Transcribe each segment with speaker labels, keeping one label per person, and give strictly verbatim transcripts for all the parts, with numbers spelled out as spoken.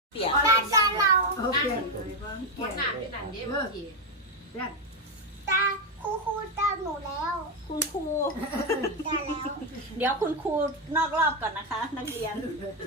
Speaker 1: เปียก
Speaker 2: ตาตาเรา
Speaker 3: โอเคเปลี่ยน
Speaker 4: หน้าไปดันเย็บเมื่อกี้
Speaker 3: เปลี่ยน
Speaker 2: ตาครูครูตาหนูแล้ว
Speaker 1: คุณครู
Speaker 2: ตาแล้ว
Speaker 1: เดี๋ยวคุณครูนอกรอบก่อนนะคะ นักเรียน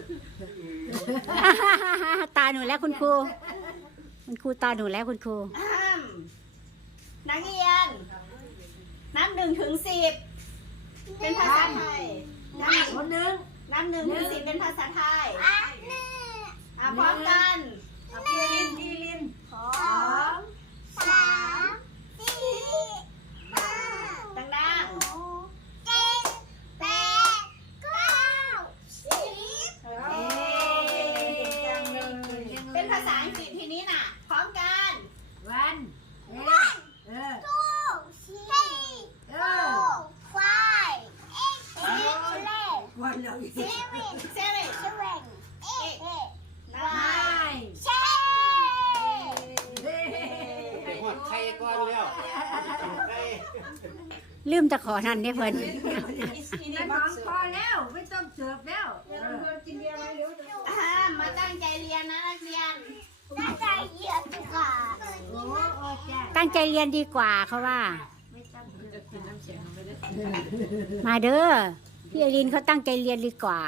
Speaker 5: ตาหนูแล้วคุณครูคุณครูตาหนูแล้วคุณครู
Speaker 1: อ้ามนักเรียน นับหนึ่งถึงสิบเป็นภาษาไทยนับ
Speaker 3: คนหนึ่ง
Speaker 1: นับหนึ่งถึงสิบเป็นภาษาไทย
Speaker 2: อ่ะหนึ่ง
Speaker 1: อ่ะพร้อมกัน
Speaker 3: พี่ลินพี่ลิน
Speaker 2: สองสามสี่ห้า
Speaker 1: ดัง
Speaker 2: หกเจ็ดแปดเก้าสิบ
Speaker 1: ๆโอเคเป็นภาษาอังกฤษทีนี้น่ะ พร้อมกัน
Speaker 3: วันเออ
Speaker 2: two three
Speaker 3: เอ
Speaker 2: four
Speaker 3: อ
Speaker 2: five eight eight
Speaker 3: วันเราอีก
Speaker 2: seven
Speaker 1: เซเว่น
Speaker 2: seven eight eight
Speaker 1: น
Speaker 3: ไ
Speaker 1: าย
Speaker 2: ten
Speaker 6: ไปหอดไข่ก้อนแล้วไข่
Speaker 5: ลืมตะขอนั่นเนี่ยเพิ่น
Speaker 3: นั่นของพอแล้วไม่ต้องเสิร์ฟแล้ว
Speaker 1: อ่ามาตั้งใจเรียนนะนักเรียน
Speaker 2: น่าจะเยอะดีกว่า
Speaker 3: โอ้โอ้จ้า
Speaker 5: ตั้งใจเรียนดีกว่าเขาว่า
Speaker 3: ไม่ต้องเสิร์ฟ
Speaker 4: กินน้ำเสียงไปเลย
Speaker 5: มาเด้อพี่ไอรินเขาตั้งใจเรียนดีกว่า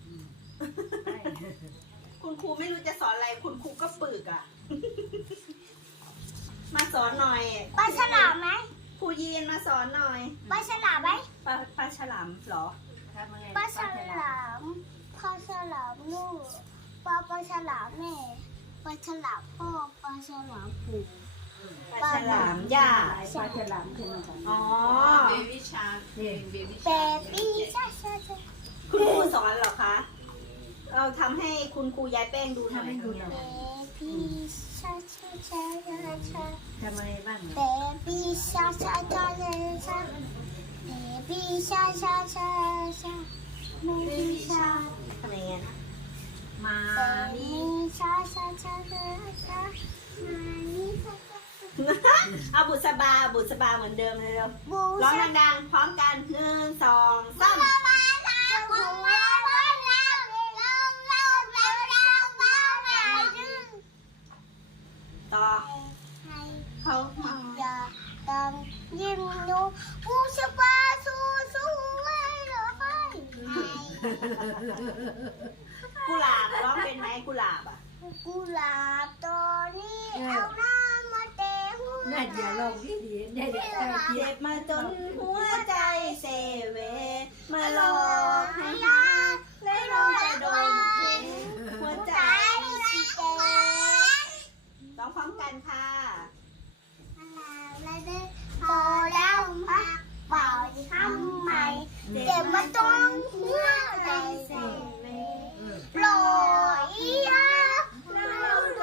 Speaker 1: คุณครูไม่รู้จะสอนอะไร คุณครูก็ปึกอ่ะ มาสอนหน่อย
Speaker 2: ปลาฉลามไหม
Speaker 1: ครูยีนมาสอนหน่อย
Speaker 2: ปลาฉลามไหม
Speaker 1: ปลาปลาฉลามเหรอ
Speaker 2: ปลาฉลามปลาฉลามลูกปลาปลาฉลามแม่ปลาฉลามพ่อปลาฉลามปู่
Speaker 1: ปลาฉลามย่า
Speaker 3: ปลาฉลามขึ้นมาก่อน
Speaker 1: อ๋อ
Speaker 4: เบบี้ชาร์เบบี้
Speaker 2: เบบี้ช้าช้าช้า
Speaker 1: คุณครูสอนเหรอคะ เราทำให้คุณครูย้ายแป้งดูหน่อย
Speaker 3: ให้ดูหน่อย
Speaker 2: เบบี้ช้าช้าช้าช้า
Speaker 3: ทำอะไรบ้าง
Speaker 2: เบบี้ช้าช้าช้าช้าเบบี้ช้าช้าช้าช้าเบบี้ช้า
Speaker 1: ทำยังไง
Speaker 3: มา
Speaker 2: เบ
Speaker 3: มี
Speaker 2: บี้ช้าช้าช้าช้าช้ามานี่ช้าช้า
Speaker 1: เอาบุษบาบุษบาเหมือนเดิมเลยเร็ว
Speaker 2: บู
Speaker 1: ร้อง
Speaker 2: ชา
Speaker 1: ดังๆ พร้อมกันหนึ่งสองสามต่อเขามา
Speaker 2: อย่าดังยิ่งหนูบูชาบาสู้สู้ไว้เหรอให้
Speaker 1: กุหลาบร้องเป็นไหมกุหลาบอ่ะ
Speaker 2: กุหลาบตัวนี้เอาหน้ามาเตะหัว
Speaker 3: น่าจะลงที่ดีได้เด็กได้เกีย
Speaker 1: เจ็
Speaker 3: ร
Speaker 1: บมาจนหัวใจเซเว มาหลอกให้รักและลงจะโดนเห็นหัวใจร้องพร้อมกันค่ะ
Speaker 2: พอแล้วพักเป่าทำไมเจ็บมาจน